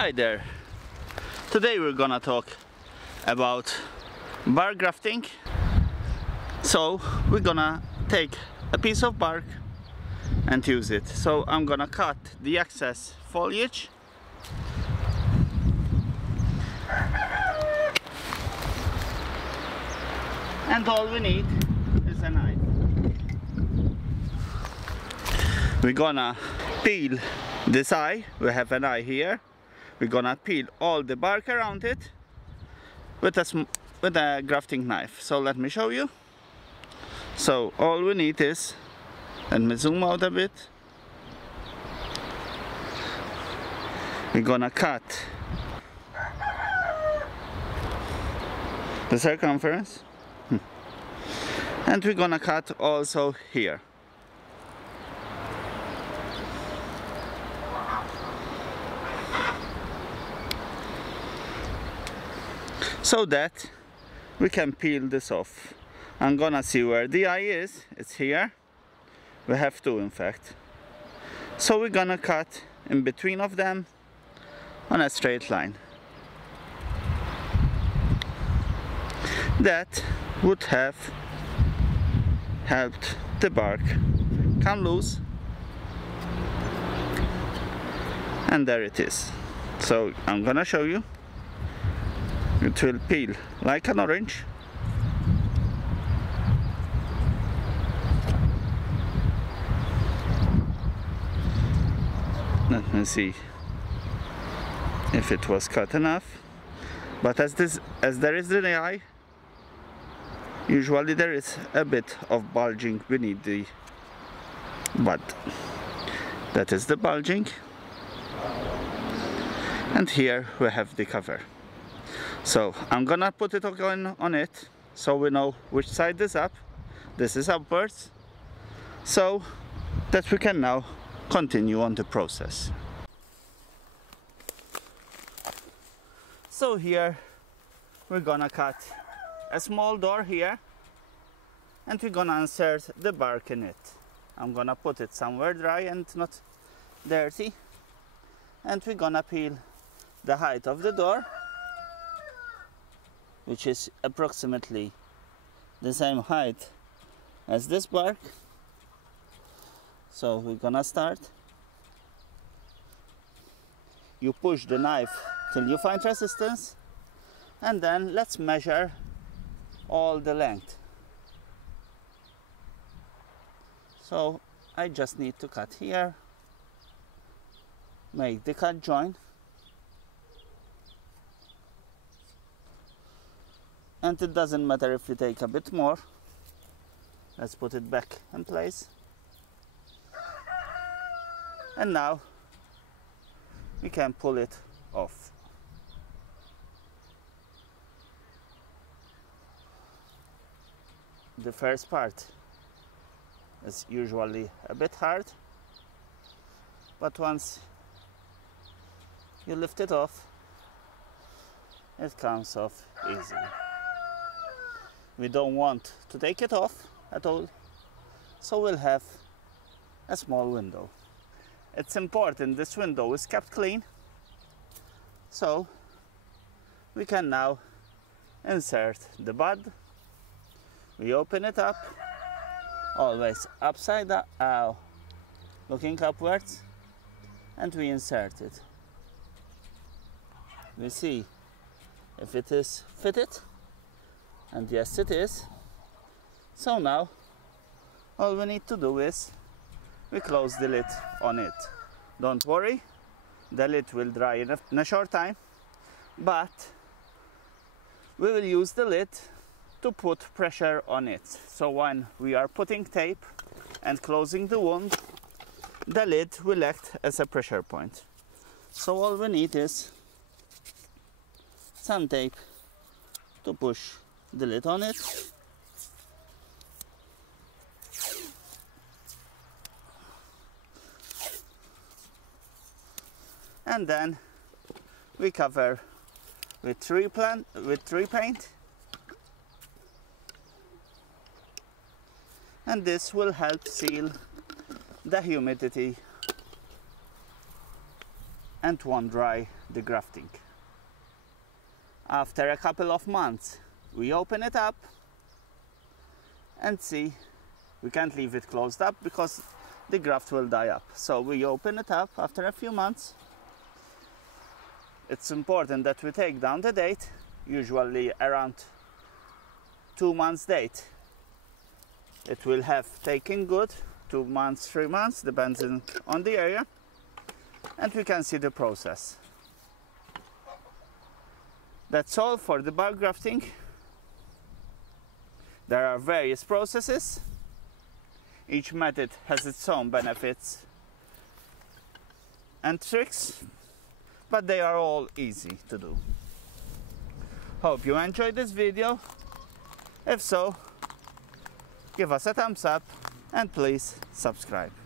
Hi there! Today we're gonna talk about bark grafting. So we're gonna take a piece of bark and use it. So I'm gonna cut the excess foliage and all we need is a knife. We're gonna peel this eye. We have an eye here. We're gonna peel all the bark around it with a grafting knife. So let me show you. So all we need is, let me zoom out a bit. We're gonna cut the circumference and we're gonna cut also here. So that we can peel this off. I'm gonna see where the eye is. It's here. We have two, in fact. So we're gonna cut in between of them on a straight line. That would have helped the bark come loose, and there it is. So I'm gonna show you. It will peel like an orange. Let me see if it was cut enough. But as there is the eye, usually there is a bit of bulging beneath the bud. That is the bulging. And here we have the cover. So I'm gonna put it on it so we know which side is up. This is upwards, so that we can now continue on the process. So here we're gonna cut a small door here and we're gonna insert the bark in it. I'm gonna put it somewhere dry and not dirty, and we're gonna peel the height of the door, which is approximately the same height as this bark. So we're gonna start. You push the knife till you find resistance, and then let's measure all the length. So I just need to cut here, make the cut joint, and it doesn't matter if you take a bit more. Let's put it back in place. And now we can pull it off. The first part is usually a bit hard, but once you lift it off, it comes off easily. We don't want to take it off at all, so we'll have a small window. It's important this window is kept clean, so we can now insert the bud. We open it up, always upside down, looking upwards, and we insert it. We see if it is fitted. And yes, it is. So now all we need to do is we close the lid on it. Don't worry, the lid will dry in a short time, but we will use the lid to put pressure on it. So when we are putting tape and closing the wound, the lid will act as a pressure point. So all we need is some tape to push the lid on it, and then we cover with tree paint, and this will help seal the humidity and won't dry the grafting. After a couple of months, we open it up and see. We can't leave it closed up because the graft will die up. So we open it up after a few months. It's important that we take down the date, usually around 2 months date. It will have taken good, 2 months, 3 months, depending on the area, and we can see the process. That's all for the bud grafting. There are various processes. Each method has its own benefits and tricks, but they are all easy to do. Hope you enjoyed this video. If so, give us a thumbs up and please subscribe.